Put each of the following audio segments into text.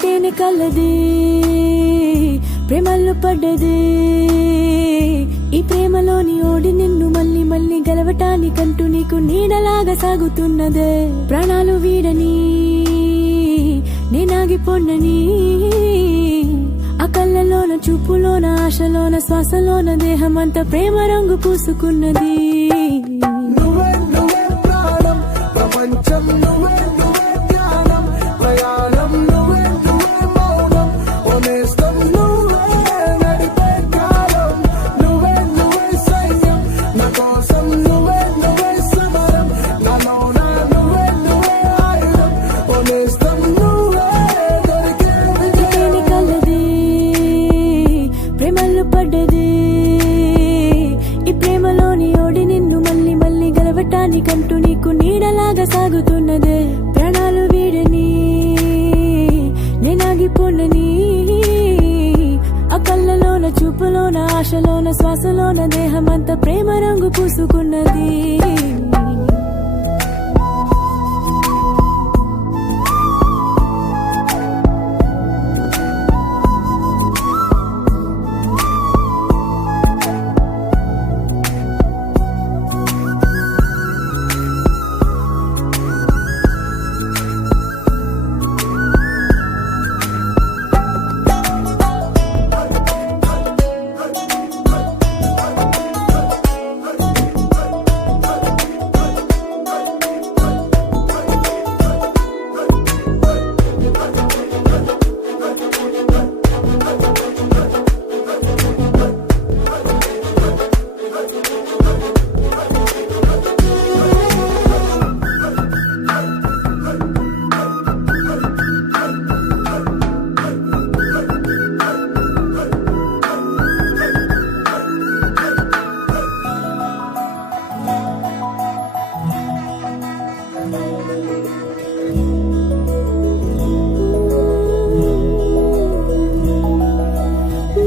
చిటికేని కలది ప్రేమల్లో పడ్డది. ఈ ప్రేమలోని ఓడి నిన్ను మళ్ళీ మళ్ళీ గెలవటానికంటూ నీకు నీడలాగా సాగుతున్నదే. ప్రాణాలు వీడని నేనాగిపోన్నని ఆ కళ్ళలోన చూపులోన ఆశలోన శ్వాసలోన దేహమంతా ప్రేమ రంగు పూసుకున్నది. పడ్డది ఈ ప్రేమలోని ఓడి నిన్ను మళ్ళీ మళ్ళీ గెలవటానికంటూ నీకు నీడలాగా సాగుతున్నదే. ప్రాణాలు వీడని నేనాగిపోనని ఆ కళ్ళలోన చూపులోన ఆశలోన శ్వాసలోన దేహమంతా ప్రేమ రంగు పూసుకున్నది.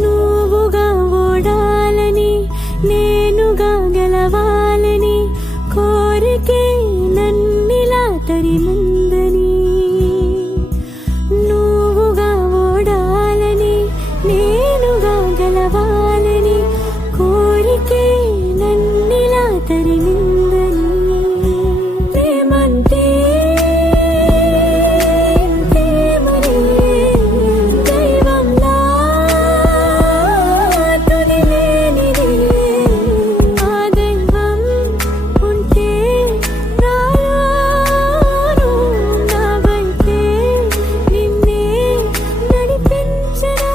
నువ్వుగా ఓడాలని నేనుగా గెలవాలని కోరికే నన్నిలా తరిమందని. నువ్వుగా ఓడాలని నేనుగా గెలవాలని కోరికే నన్నిలా తరిమిందని. ప్రేమంటే ప్రేమని దైవంలా తుదిలేనిది. ఆ దైవం ఉంటే నాలోను నావైతే నిన్నే నడిపించరా.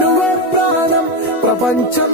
నువ్వే ప్రాణం ప్రపంచం